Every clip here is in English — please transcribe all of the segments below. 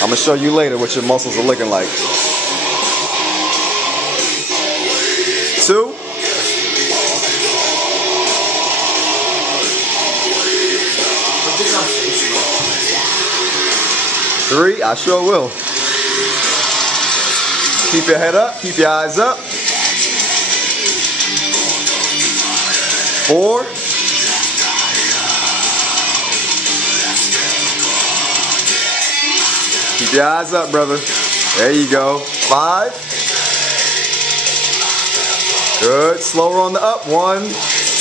I'm gonna show you later what your muscles are looking like. 2. 3. I sure will. Keep your head up. Keep your eyes up. 4. 'Keep your eyes up, brother. There you go. 5. Good. Slower on the up. 1,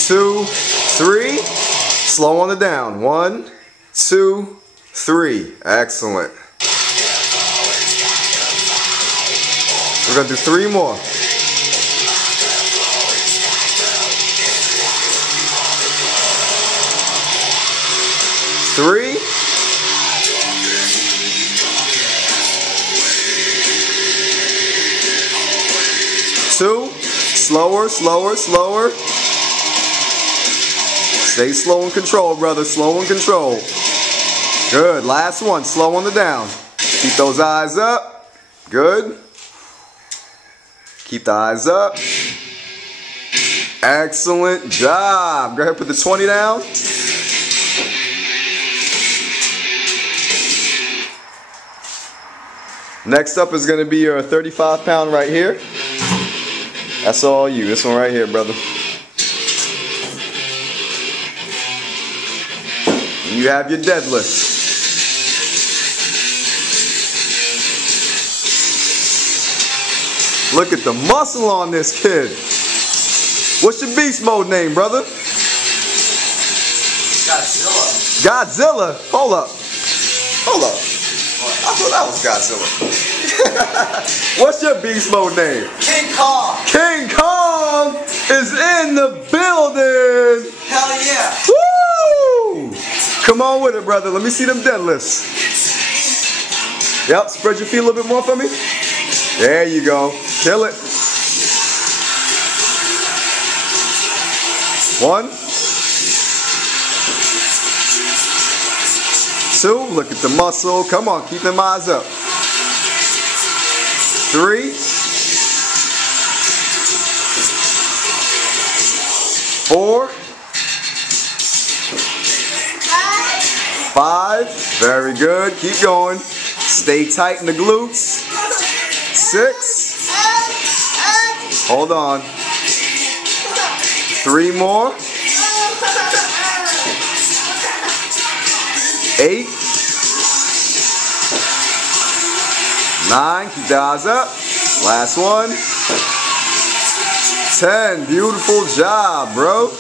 2, 3. Slow on the down. 1, 2, 3. Excellent. We're going to do 3 more. 3. 2. Slower, slower, slower. Stay slow and control, brother. Slow and control. Good. Last one. Slow on the down. Keep those eyes up. Good. Keep the eyes up. Excellent job. Go ahead and put the 20 down. Next up is going to be your 35-pound right here. That's all you. This one right here, brother. You have your deadlift. Look at the muscle on this kid. What's your beast mode name, brother? Godzilla. Godzilla? Hold up. Hold up. I thought that was Godzilla. What's your beast mode name? King Kong. King Kong is in the building. Hell yeah. Woo! Come on with it, brother. Let me see them deadlifts. Yep, spread your feet a little bit more for me. There you go. Kill it. 1. 2. Look at the muscle. Come on, keep them eyes up. 3. 4. 5. Very good. Keep going. Stay tight in the glutes. 6. Hold on. 3 more. 8. 9. Keep the eyes up. Last one. 10. Beautiful job, bro.